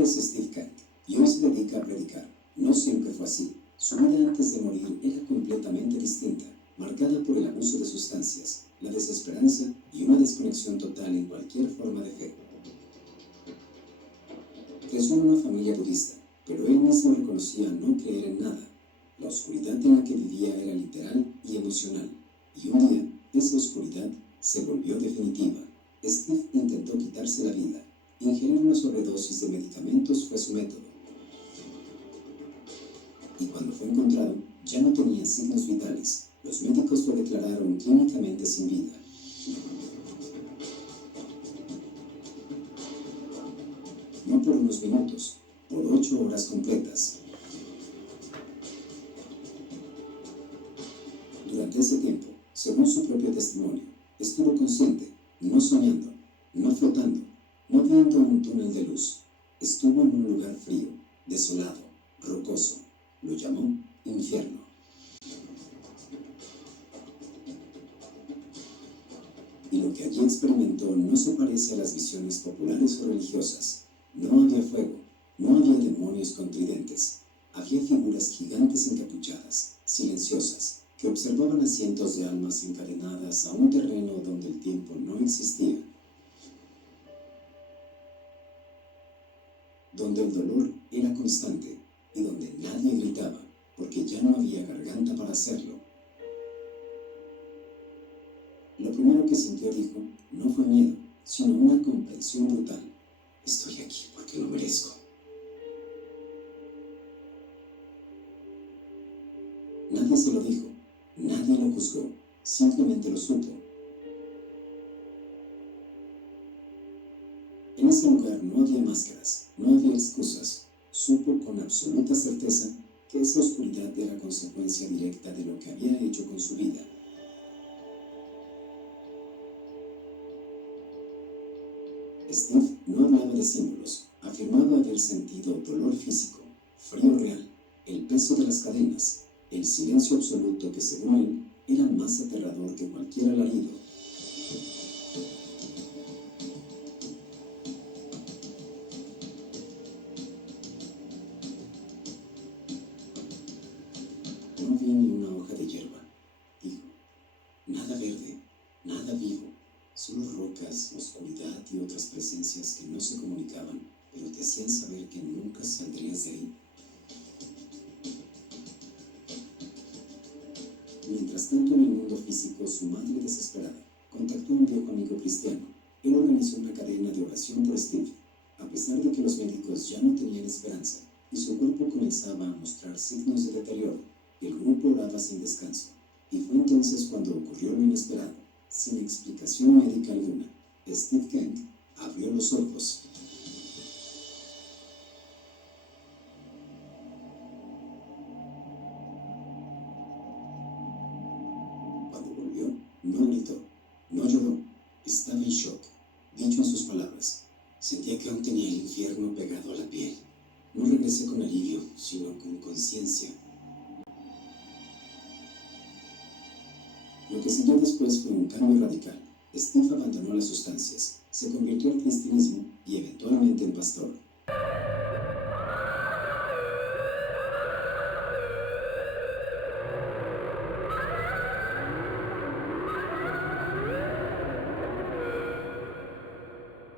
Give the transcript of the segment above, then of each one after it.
nombre es Steve Kent y hoy se dedica a predicar. No siempre fue así. Su vida antes de morir era completamente distinta, marcada por el abuso de sustancias, la desesperanza y una desconexión total en cualquier forma de fe. Creció en una familia budista, pero él mismo reconocía no creer en nada. La oscuridad en la que vivía era literal y emocional, y un día esa oscuridad se volvió definitiva. Steve intentó quitarse la vida. Ingerir una sobredosis de medicamentos fue su método. Y cuando fue encontrado, ya no tenía signos vitales. Los médicos lo declararon clínicamente sin vida. No por unos minutos, por 8 horas completas. Durante ese tiempo, según su propio testimonio, estuvo consciente, no soñando, no flotando, no viendo un túnel de luz. Estuvo en un lugar frío, desolado, rocoso. Lo llamó infierno. Y lo que allí experimentó no se parece a las visiones populares o religiosas. No había fuego, no había demonios con tridentes. Había figuras gigantes encapuchadas, silenciosas, que observaban a cientos de almas encadenadas a un terreno donde el tiempo no existía. Donde el dolor era constante y donde nadie gritaba, porque ya no había garganta para hacerlo. Lo primero que sintió, dijo, no fue miedo, sino una comprensión brutal. Estoy aquí porque lo merezco. Nadie se lo dijo, nadie lo juzgó, simplemente lo supo. En ese lugar no había máscaras, no había excusas. Supo con absoluta certeza que esa oscuridad era consecuencia directa de lo que había hecho con su vida. Steve no hablaba de símbolos, afirmaba haber sentido dolor físico, frío real, el peso de las cadenas, el silencio absoluto que según él era más aterrador que cualquier alarido. No vi ni una hoja de hierba, dijo. Nada verde, nada vivo, solo rocas, oscuridad y otras presencias que no se comunicaban, pero te hacían saber que nunca saldrías de ahí. Mientras tanto, en el mundo físico, su madre, desesperada, contactó a un viejo amigo cristiano. Él organizó una cadena de oración por Steve, a pesar de que los médicos ya no tenían esperanza y su cuerpo comenzaba a mostrar signos de deterioro. El grupo oraba sin descanso, y fue entonces cuando ocurrió lo inesperado. Sin explicación médica alguna, Steve Kent abrió los ojos. Cuando volvió, no gritó, no lloró, estaba en shock. Dicho en sus palabras, sentía que aún tenía el infierno pegado a la piel. No regresé con alivio, sino con conciencia. Lo que siguió después fue un cambio radical. Steve abandonó las sustancias, se convirtió al cristianismo y eventualmente en pastor.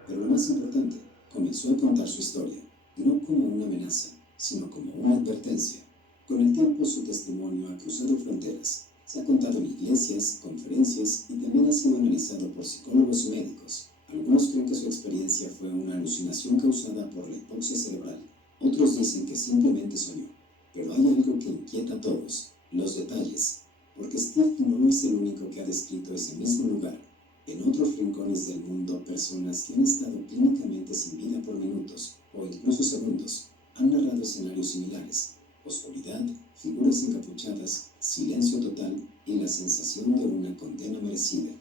Pero lo más importante, comenzó a contar su historia, no como una amenaza, sino como una advertencia. Con el tiempo, su testimonio ha cruzado fronteras. Se ha contado en iglesias, conferencias y también ha sido analizado por psicólogos y médicos. Algunos creen que su experiencia fue una alucinación causada por la hipoxia cerebral. Otros dicen que simplemente soñó. Pero hay algo que inquieta a todos, los detalles. Porque Steve no es el único que ha descrito ese mismo lugar. En otros rincones del mundo, personas que han estado clínicamente sin vida por minutos o incluso segundos han narrado escenarios similares. Oscuridad, figuras encapuchadas, silencio total y la sensación de una condena merecida.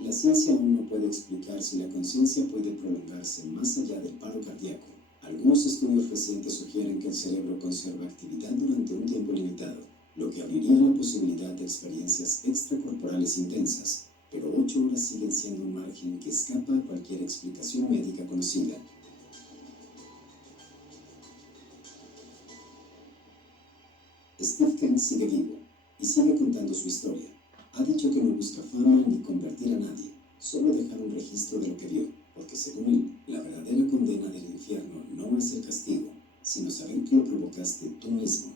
La La ciencia aún no puede explicar si la conciencia puede prolongarse más allá del paro cardíaco. Algunos estudios recientes sugieren que el cerebro conserva actividad durante un tiempo limitado, lo que abriría la posibilidad de experiencias extracorporales intensas, pero 8 horas siguen siendo un margen que escapa a cualquier explicación médica conocida. Stephen sigue vivo y sigue contando su historia. Ha dicho que no busca fama ni convertir a nadie, solo dejar un registro de lo que vio, porque según él, la verdadera condena del infierno no es el castigo, sino saber que lo provocaste tú mismo.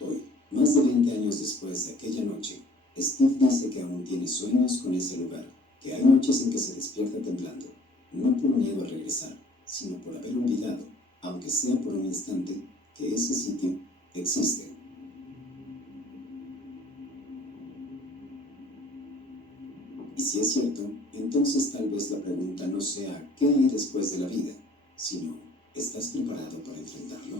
Hoy, más de 20 años después de aquella noche, Steve dice que aún tiene sueños con ese lugar, que hay noches en que se despierta temblando, no por miedo a regresar, sino por haber olvidado, aunque sea por un instante, que ese sitio existe. Y si es cierto, entonces tal vez la pregunta no sea ¿qué hay después de la vida?, sino ¿estás preparado para enfrentarlo?